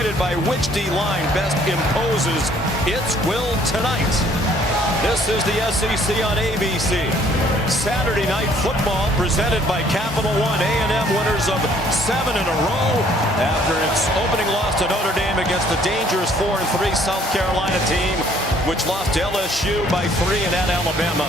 decided by which D-line best imposes its will tonight. This is the SEC on ABC. Saturday Night Football presented by Capital One. A&M winners of 7 in a row after its opening loss to Notre Dame against the dangerous 4-3 South Carolina team, which lost to LSU by 3 and at Alabama.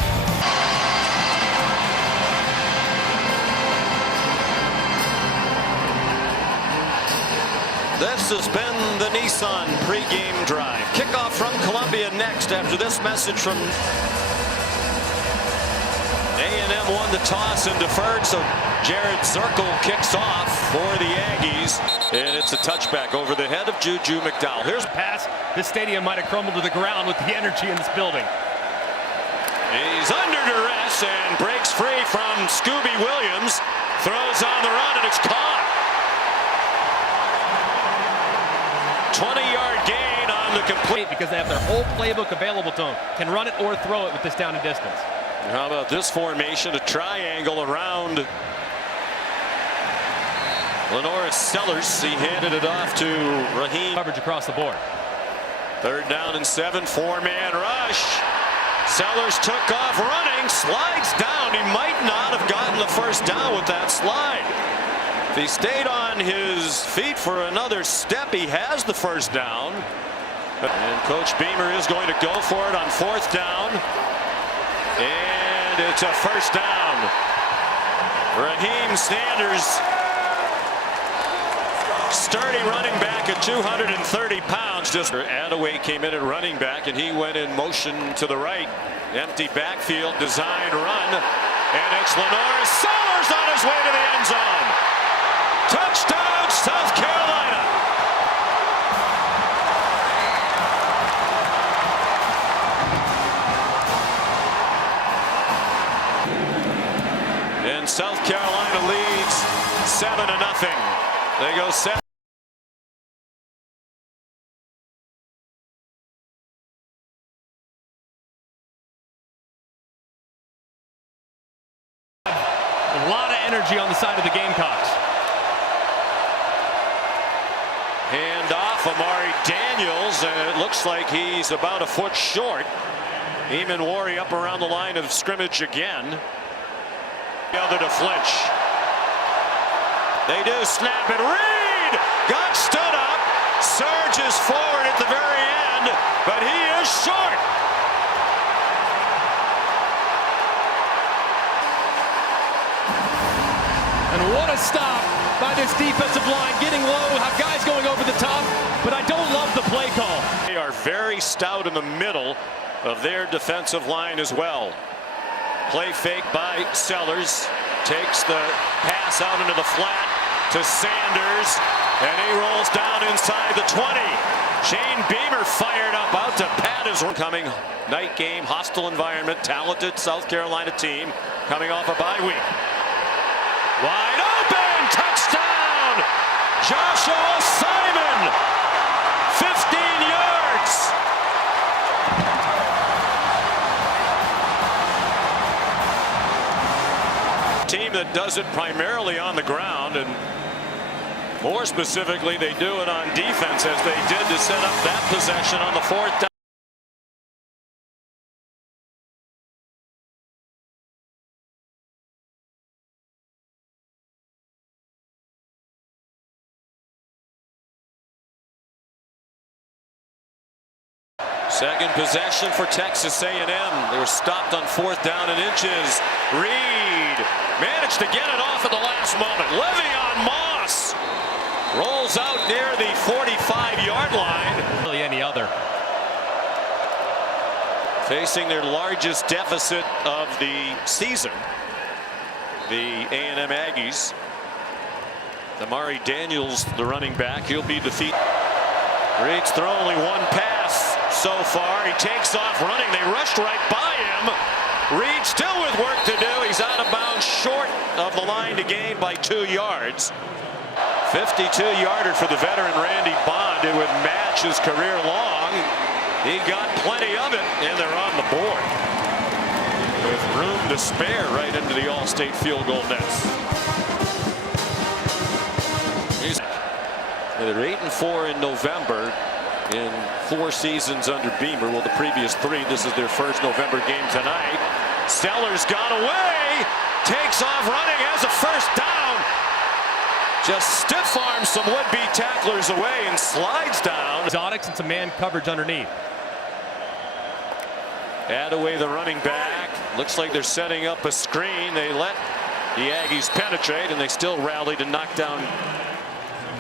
This has been the Nissan pregame drive. Kickoff from Columbia next after this message from A&M won the toss and deferred, so Jared Zirkle kicks off for the Aggies, and it's a touchback over the head of Juju McDowell. Here's a pass. This stadium might have crumbled to the ground with the energy in this building. He's under duress and breaks free from Scooby Williams. Throws on the run, and it's caught. 20-yard gain on the complete. Because they have their whole playbook available to them. Can run it or throw it with this down and distance. How about this formation? A triangle around Lenoris Sellers. He handed it off to Raheem. Coverage across the board. 3rd down and 7. 4-man rush. Sellers took off running. Slides down. He might not have gotten the first down with that slide. If he stayed on his feet for another step, he has the first down. And Coach Beamer is going to go for it on 4th down. And it's a first down. Raheem Sanders, sturdy running back at 230 pounds. Just Attaway came in at running back, and he went in motion to the right. Empty backfield, design run. And it's Lenoris Sellers on his way to the end zone. Touchdown, South Carolina. And South Carolina leads 7-0. They go 7. A lot of energy on the side of the Gamecocks. Hand off Amari Daniels, and it looks like he's about a foot short. Eamon Warry up around the line of scrimmage again. The other to flinch. They do snap it. Reed got stood up. Surges forward at the very end, but he is short. And what a stop by this defensive line, getting low, have guys going over the top, but I don't love the play call. They are very stout in the middle of their defensive line as well. Play fake by Sellers, takes the pass out into the flat to Sanders, and he rolls down inside the 20. Shane Beamer fired up out to pat his coming night game, hostile environment, talented South Carolina team coming off a bye week. Wide open, touchdown, Joshua Simon, 15 yards. Team that does it primarily on the ground, and more specifically, they do it on defense, as they did to set up that possession on the 4th down. Second possession for Texas A&M. They were stopped on 4th down and inches. Reed managed to get it off at the last moment. Le'Veon Moss rolls out near the 45-yard line. Really any other. Facing their largest deficit of the season, the A&M Aggies. Amari Daniels, the running back, he'll be defeated. Reed's thrown only one pass so far. He takes off running. They rushed right by him. Reed still with work to do. He's out of bounds short of the line to gain by 2 yards. 52-yarder for the veteran Randy Bond. It would match his career long. He got plenty of it, and they're on the board with room to spare right into the All-State field goal nets. They're 8-4 in November in 4 seasons under Beamer. Well, the previous 3. This is their first November game tonight. Sellers got away, takes off running, has a first down. Just stiff arms some would-be tacklers away and slides down. Exotics and some man coverage underneath. Add away the running back. Looks like they're setting up a screen. They let the Aggies penetrate, and they still rally to knock down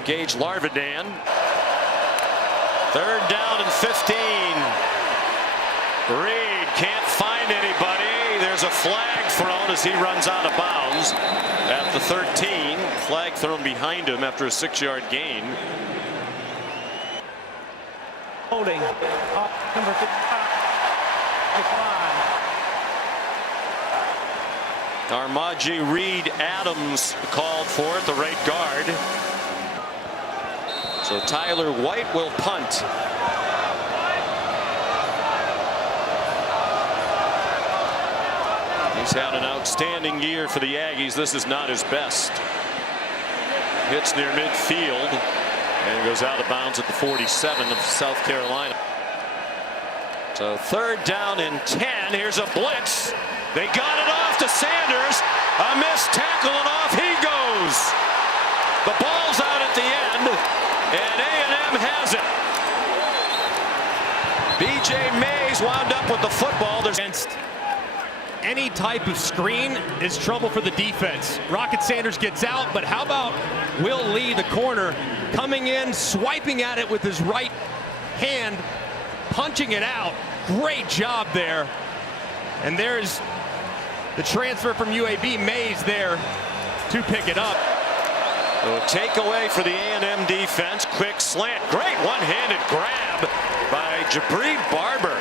Gage Larvidan. 3rd down and 15. Reed can't find anybody. There's a flag thrown as he runs out of bounds at the 13. Flag thrown behind him after a 6-yard gain. Holding number 55. Armaji Reed Adams called for it, the right guard. So Tyler White will punt. He's had an outstanding year for the Aggies. This is not his best. Hits near midfield and goes out of bounds at the 47 of South Carolina. So 3rd down and 10. Here's a blitz. They got it off to Sanders. A missed tackle, and off he goes. The ball's out at the end, and A&M has it. B.J. Mays wound up with the football. There's Against any type of screen is trouble for the defense. Rocket Sanders gets out, but how about Will Lee, the corner, coming in, swiping at it with his right hand, punching it out. Great job there. And there's the transfer from UAB, Mays, there to pick it up. A takeaway for the A&M defense. Quick slant. Great one-handed grab by Jabri Barber.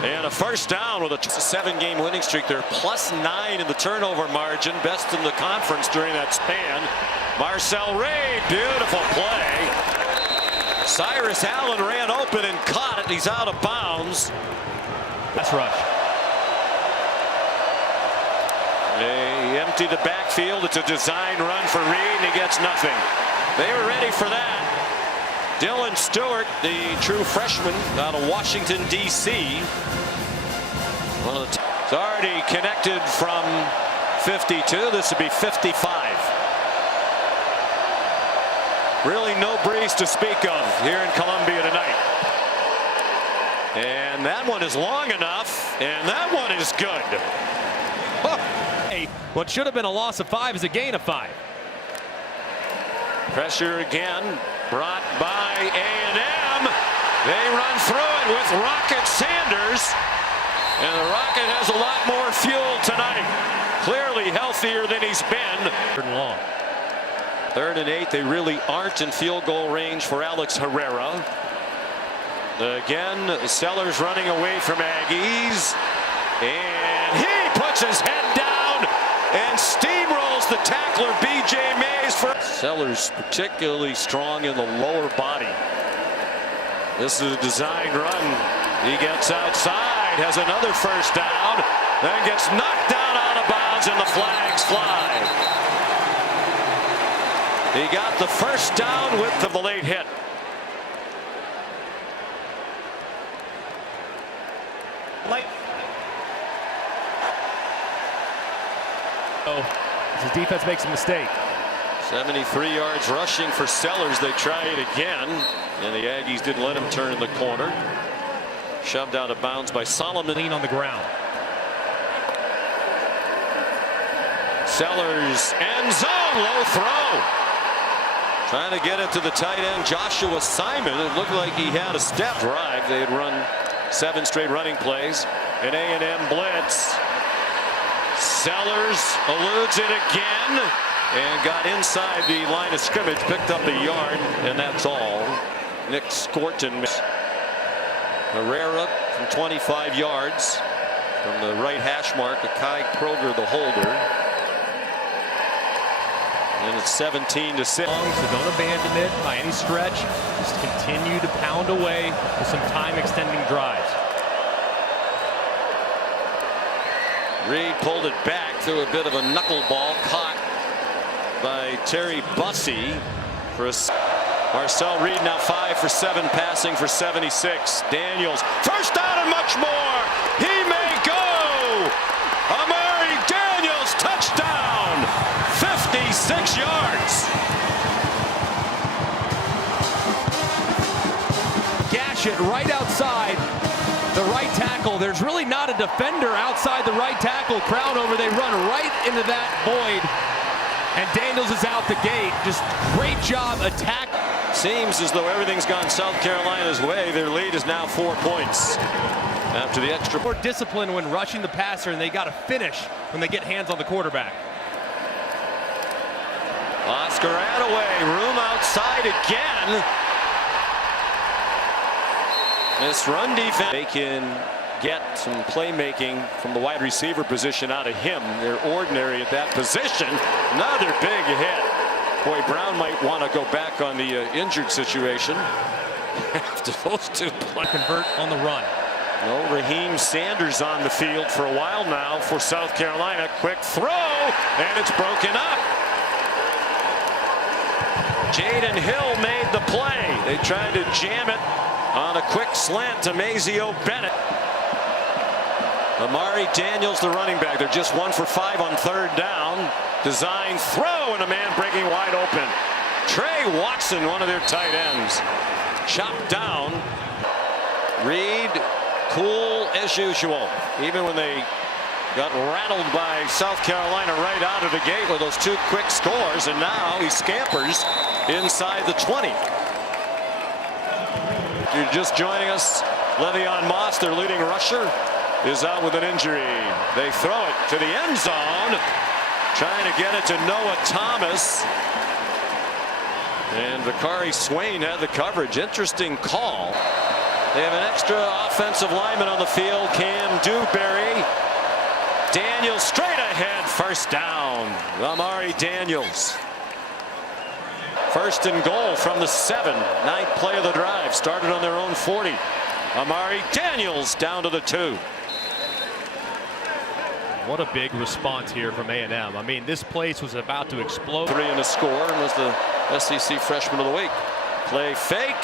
And a first down with a 7-game winning streak. They're +9 in the turnover margin. Best in the conference during that span. Marcel Reid, beautiful play. Cyrus Allen ran open and caught it. He's out of bounds. That's rush. They empty the backfield. It's a design run for Reed, and he gets nothing. They were ready for that. Dylan Stewart, the true freshman out of Washington, D.C. It's already connected from 52. This would be 55. Really no breeze to speak of here in Columbia tonight. And that one is long enough, and that one is good. What should have been a loss of 5 is a gain of 5. Pressure again brought by A&M. They run through it with Rocket Sanders. And the Rocket has a lot more fuel tonight. Clearly healthier than he's been. 3rd and long. 3rd and 8. They really aren't in field goal range for Alex Herrera. Again, Sellers running away from Aggies. And he puts his head down and steamrolls the tackler, B.J. Mays. Sellers particularly strong in the lower body. This is a design run. He gets outside, has another first down, then gets knocked down out of bounds, and the flags fly. He got the first down with the late hit. His defense makes a mistake. 73 yards rushing for Sellers. They try it again, and the Aggies didn't let him turn in the corner. Shoved out of bounds by Solomon. Lean on the ground. Sellers, end zone, low throw. Trying to get it to the tight end, Joshua Simon. It looked like he had a step drive. They had run 7 straight running plays. An A&M blitz. Sellers eludes it again and got inside the line of scrimmage, picked up a yard, and that's all. Nick Scorton. Herrera from 25 yards from the right hash mark. Akai Kroger, the holder. And it's 17-6. So don't abandon it by any stretch. Just continue to pound away with some time extending drives. Reed pulled it back through a bit of a knuckleball, caught by Terry Bussey for a Marcel Reed now 5 for 7, passing for 76. Daniels, first down and much more. He may go. Amari Daniels, touchdown. 56 yards. Gash it right outside the right tackle. There's really not a defender outside the right tackle. Crowd over, they run right into that void. And Daniels is out the gate. Just great job attack. Seems as though everything's gone South Carolina's way. Their lead is now 4 points after the extra. More discipline when rushing the passer, and they got to finish when they get hands on the quarterback. Oscar Attaway, room outside again. This run defense, they can get some playmaking from the wide receiver position out of him. They're ordinary at that position. Another big hit. Boy, Brown might want to go back on the injured situation after those two play. Convert on the run. No, Raheem Sanders on the field for a while now for South Carolina. Quick throw, and it's broken up. Jaden Hill made the play. They tried to jam it on a quick slant to Mazeo Bennett. Amari Daniels, the running back. They're just 1 for 5 on 3rd down. Design throw, and a man breaking wide open. Trey Watson, one of their tight ends. Chopped down. Reed, cool as usual. Even when they got rattled by South Carolina right out of the gate with those 2 quick scores, and now he scampers inside the 20. If you're just joining us, Le'Veon Moss, their leading rusher, is out with an injury. They throw it to the end zone, trying to get it to Noah Thomas. And Vakari Swain had the coverage. Interesting call. They have an extra offensive lineman on the field, Cam Dewberry. Daniels straight ahead, first down. Amari Daniels. 1st and goal from the 7. 9th play of the drive. Started on their own 40. Amari Daniels down to the 2. What a big response here from A&M. I mean, this place was about to explode. 3 in the score, and was the SEC Freshman of the Week. Play fake.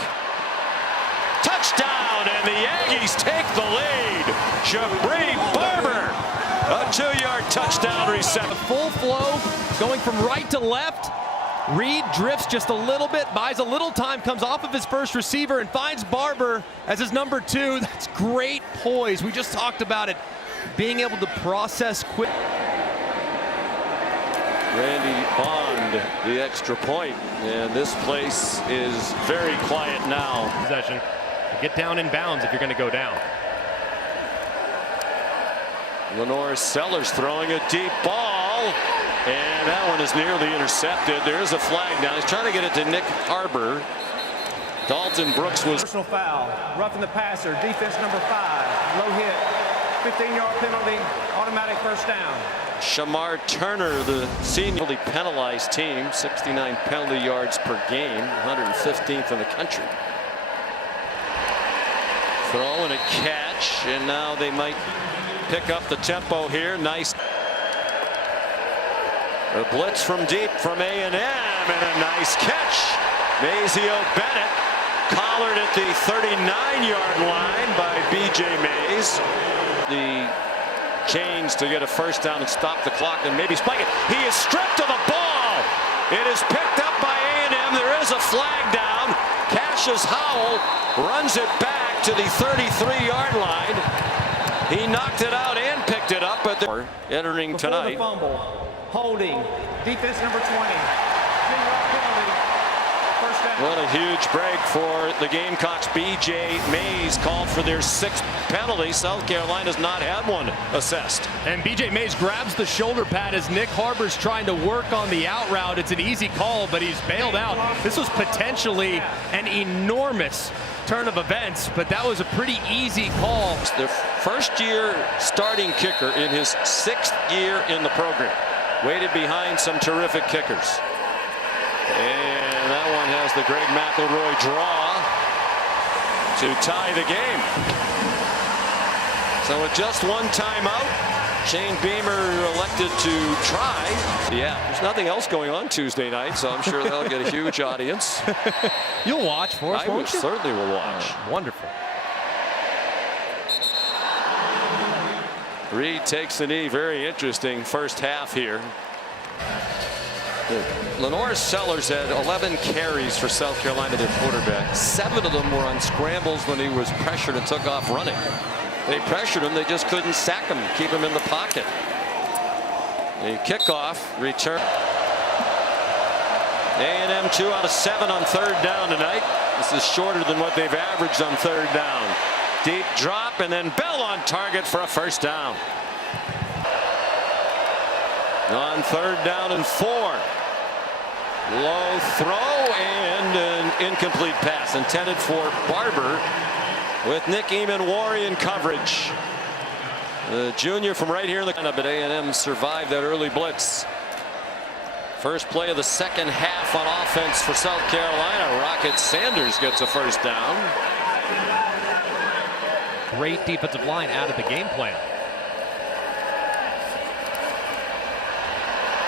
Touchdown, and the Aggies take the lead. Jabri Barber, a 2-yard touchdown reception. Full flow, going from right to left. Reed drifts just a little bit, buys a little time, comes off of his first receiver and finds Barber as his number 2. That's great poise. We just talked about it. Being able to process quick. Randy Bond, the extra point, and this place is very quiet now. Possession. Get down in bounds if you're going to go down. Lenore Sellers throwing a deep ball, and that one is nearly intercepted. There is a flag now. He's trying to get it to Nick Harbor. Dalton Brooks was. Personal foul, roughing the passer, defense number 5, low hit, 15-yard penalty, automatic first down. Shamar Turner, the seniorly penalized team, 69 penalty yards per game, 115th in the country. Throw and a catch, and now they might pick up the tempo here. Nice. A blitz from deep from A&M, and a nice catch. Mazeo Bennett collared at the 39-yard line by B.J. Mays. The chains to get a first down and stop the clock and maybe spike it. He is stripped of the ball. It is picked up by A&M. There is a flag down. Cassius Howell runs it back to the 33-yard line. He knocked it out and picked it up, but they're entering Before tonight. the fumble, holding, defense number 20, 10-yard penalty, first down. What a huge break for the Gamecocks. B.J. Mays called for their 6th penalty. South Carolina's not had one assessed. And B.J. Mays grabs the shoulder pad as Nick Harbor's trying to work on the out route. It's an easy call, but he's bailed out. This was potentially an enormous turn of events, but that was a pretty easy call. Their first-year starting kicker in his 6th year in the program. Waited behind some terrific kickers. And that one has the Greg McElroy draw to tie the game. So with just one timeout, Shane Beamer elected to try. Yeah, there's nothing else going on Tuesday night, so I'm sure they'll get a huge audience. You'll watch for us, I won't you? certainly will watch. Wonderful. Reed takes the knee. Very interesting first half here. Lenore Sellers had 11 carries for South Carolina, their quarterback. 7 of them were on scrambles when he was pressured and took off running. They pressured him. They just couldn't sack him, keep him in the pocket. The kickoff return. A&M 2 out of 7 on 3rd down tonight. This is shorter than what they've averaged on 3rd down. Deep drop, and then Bell on target for a first down. On 3rd down and 4. Low throw and an incomplete pass intended for Barber with Nick Eamon-Wari in coverage. The junior from right here in the but A&M survived that early blitz. First play of the second half on offense for South Carolina. Rocket Sanders gets a first down. Great defensive line out of the game plan.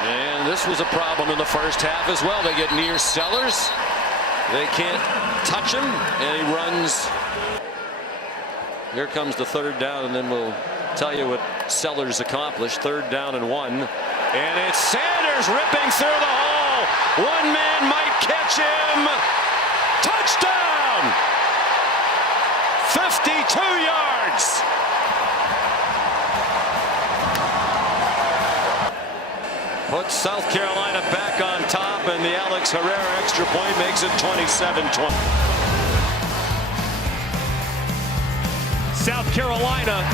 And this was a problem in the first half as well. They get near Sellers. They can't touch him, and he runs. Here comes the 3rd down, and then we'll tell you what Sellers accomplished. 3rd down and 1. And it's Sanders ripping through the hole. One man might catch him. Touchdown! 52 yards. Puts South Carolina back on top, and the Alex Herrera extra point makes it 27-20. South Carolina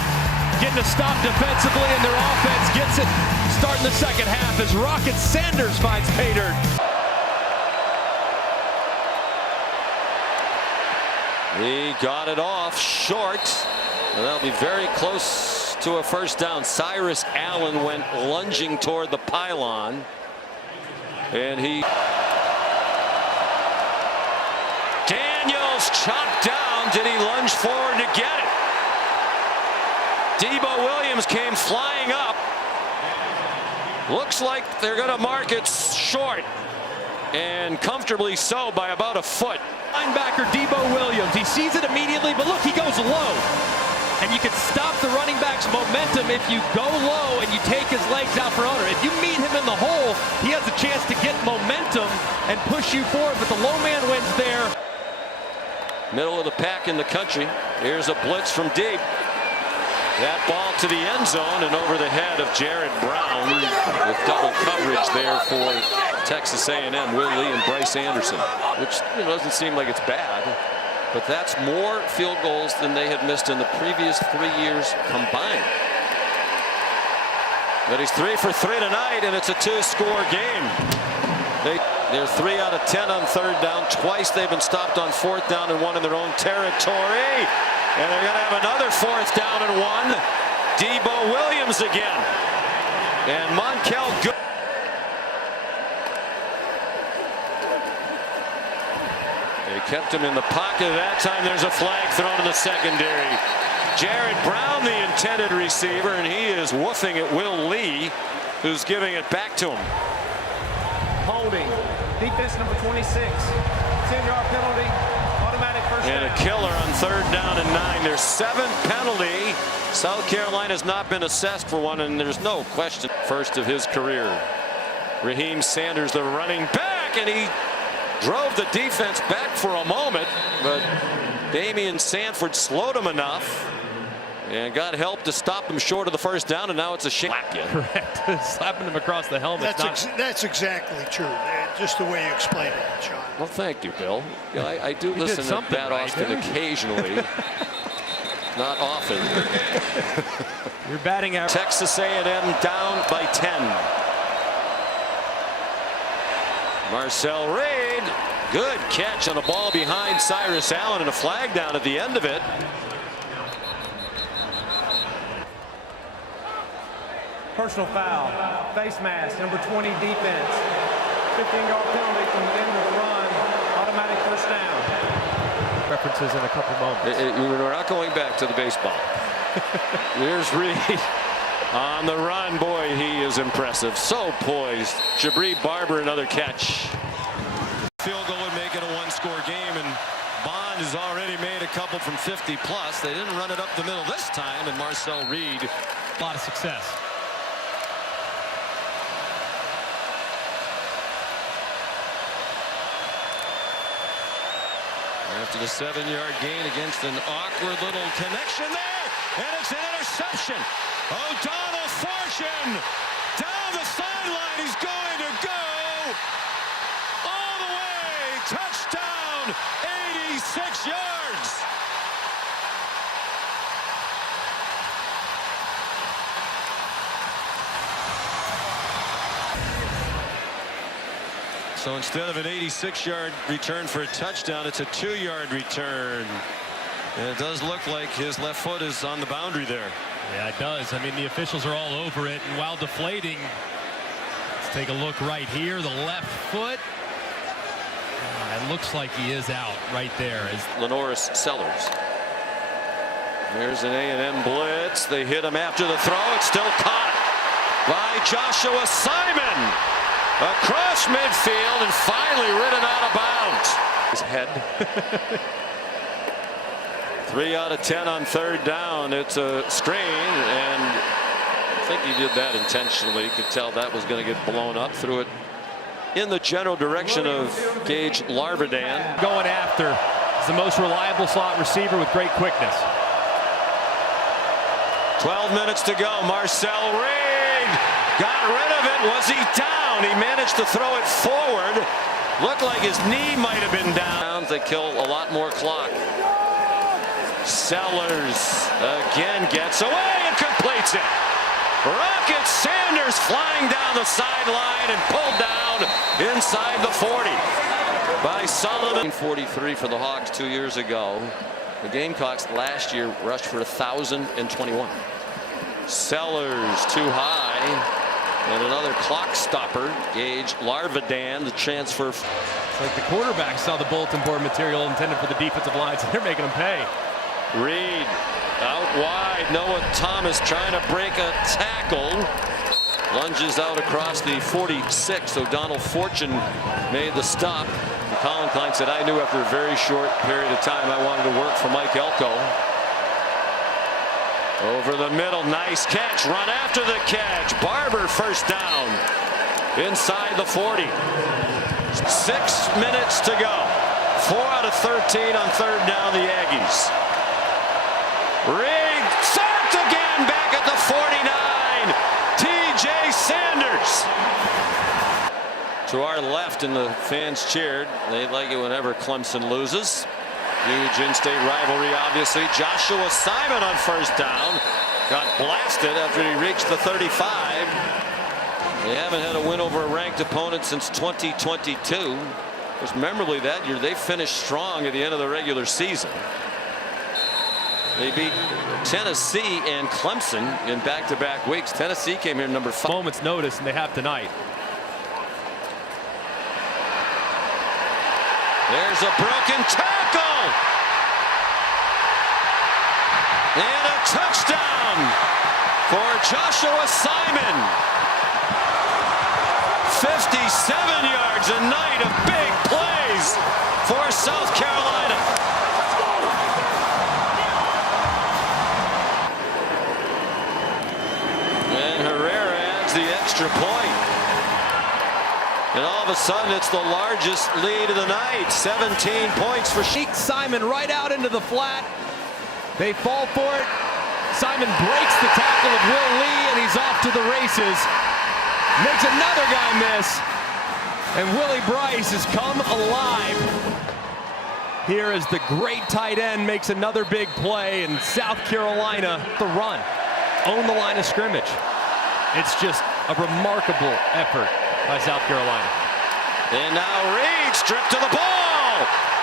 getting a stop defensively, and their offense gets it starting the second half as Rocket Sanders finds pay dirt. He got it off short, and that'll be very close to a first down. Cyrus Allen went lunging toward the pylon, and Daniels chopped down. Did he lunge forward to get it? Debo Williams came flying up. Looks like they're going to mark it short, and comfortably so by about a foot. Linebacker Debo Williams, he sees it immediately, but look, he goes low. And you can stop the running back's momentum if you go low and you take his legs out for under. If you meet him in the hole, he has a chance to get momentum and push you forward, but the low man wins there. Middle of the pack in the country. Here's a blitz from deep. That ball to the end zone and over the head of Jared Brown with double coverage there for Texas A&M. Will Lee and Bryce Anderson, which doesn't seem like it's bad. But that's more field goals than they had missed in the previous 3 years combined. But he's 3 for 3 tonight, and it's a 2-score game. They're 3 out of 10 on 3rd down. Twice they've been stopped on 4th down and 1 in their own territory. And they're going to have another 4th down and 1. Debo Williams again. And Monkel Good. They kept him in the pocket. That time there's a flag thrown in the secondary. Jared Brown, the intended receiver, and he is woofing at Will Lee, who's giving it back to him. Holding. Defense number 26. 10-yard penalty. Automatic first down. And a killer on 3rd down and 9. There's 7th penalty. South Carolina's not been assessed for one, and there's no question. First of his career. Raheem Sanders, the running back, and he drove the defense back for a moment, but Damian Sanford slowed him enough and got help to stop him short of the first down, and now it's a slap. Correct. Slapping him across the helmet. That's exactly true. Just the way you explained it, Sean. Well, thank you, Bill. Yeah, I do listen to Pat Austin occasionally. Not often. You're batting average. Texas A&M down by 10. Marcel Reed, good catch on the ball behind Cyrus Allen, and a flag down at the end of it. Personal foul. Face mask. Number 20 defense. 15-yard penalty from the end of the run. Automatic first down. References in a couple moments. We're not going back to the baseball. Here's Reed. On the run, boy, he is impressive. So poised. Jabri Barber, another catch. Field goal would make it a one-score game, and Bond has already made a couple from 50 plus. They didn't run it up the middle this time, and Marcel Reed, A lot of success. after the 7-yard gain against an awkward little connection there, and it's an interception. O'Donnell Fortune down the sideline. He's going to go all the way. Touchdown, 86 yards. So instead of an 86-yard return for a touchdown, it's a 2-yard return. And it does look like his left foot is on the boundary there. Yeah, it does. I mean, the officials are all over it. And while deflating, let's take a look right here. The left foot. It looks like he is out right there. Lenoris Sellers. There's an A&M blitz. They hit him after the throw. It's still caught by Joshua Simon. Across midfield and finally ridden out of bounds. His head. 3 out of 10 on 3rd down. It's a screen, and I think he did that intentionally. You could tell that was going to get blown up. Threw it in the general direction of Gage Larvadan. Going after is the most reliable slot receiver with great quickness. 12 minutes to go. Marcel Reed got rid of it. Was he down? He managed to throw it forward. Looked like his knee might have been down. They kill a lot more clock. Sellers again gets away and completes it. Rocket Sanders flying down the sideline and pulled down inside the 40 by Solomon. 43 for the Hawks 2 years ago. The Gamecocks last year rushed for 1,021. Sellers too high. And another clock stopper. Gage Larvadan, the transfer. It's like the quarterback saw the bulletin board material intended for the defensive line, so they're making them pay. Reed out wide. Noah Thomas trying to break a tackle. Lunges out across the 46. O'Donnell Fortune made the stop. Colin Klein said, I knew after a very short period of time I wanted to work for Mike Elko. Over the middle, nice catch. Run after the catch. Barber first down inside the 40. 6 minutes to go. 4 out of 13 on 3rd down, the Aggies. Reed sacked again back at the 49. TJ Sanders. To our left, and the fans cheered. They like it whenever Clemson loses. Huge in-state rivalry, obviously. Joshua Simon on 1st down. Got blasted after he reached the 35. They haven't had a win over a ranked opponent since 2022. Most memorably that year, they finished strong at the end of the regular season. They beat Tennessee and Clemson in back-to-back weeks. Tennessee came here number 5. Moment's notice, and they have tonight. There's a broken tackle. And a touchdown for Joshua Simon. 57 yards, a night of big plays for South Carolina. And Herrera adds the extra point. And all of a sudden, it's the largest lead of the night. 17 points for Simon right out into the flat. They fall for it. Simon breaks the tackle of Will Lee, and he's off to the races. Makes another guy miss. And Willie Bryce has come alive. Here is the great tight end, makes another big play, and South Carolina, the run, own the line of scrimmage. It's just a remarkable effort by South Carolina. And now Reed stripped to the ball,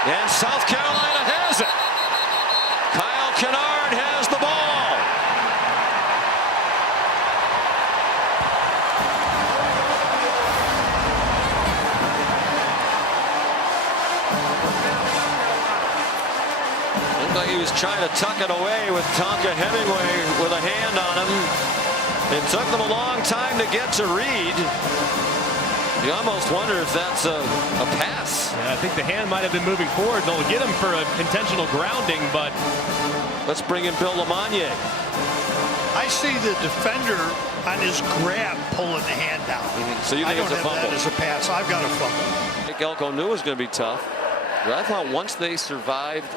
and South Carolina has it. Kyle Kennard has the ball. Looked like he was trying to tuck it away with Tonka Hemingway with a hand on him. It took them a long time to get to Reed. You almost wonder if that's a pass. Yeah, I think the hand might have been moving forward. They'll get him for an intentional grounding, but let's bring in Bill LeMonnier. I see the defender on his grab pulling the hand down. So you think it's a fumble? I don't have that as a pass. I've got a fumble. Nick Elko knew it was going to be tough, but I thought once they survived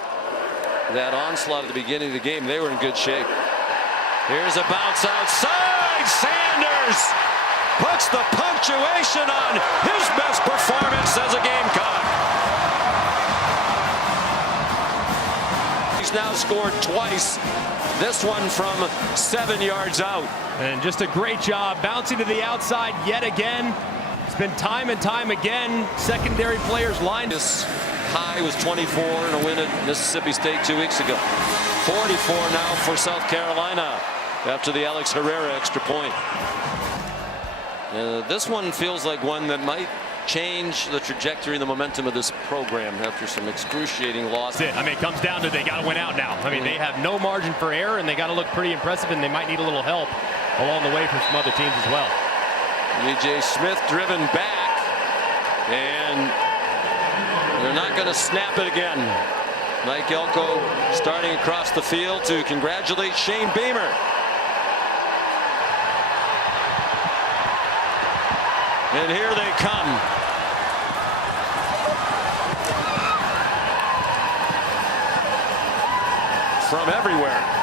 that onslaught at the beginning of the game, they were in good shape. Here's a bounce outside. Sanders puts the punctuation on his best performance as a Gamecock. He's now scored twice. This one from 7 yards out. And just a great job bouncing to the outside yet again. It's been time and time again. Secondary players lined. His high was 24 in a win at Mississippi State 2 weeks ago. 44 now for South Carolina after the Alex Herrera extra point. This one feels like one that might change the trajectory and the momentum of this program after some excruciating loss. That's it. I mean, it comes down to they got to win out now. I mean, they have no margin for error, and they got to look pretty impressive, and they might need a little help along the way from some other teams as well. E.J. Smith driven back, and they're not going to snap it again. Mike Elko starting across the field to congratulate Shane Beamer. And here they come. From everywhere.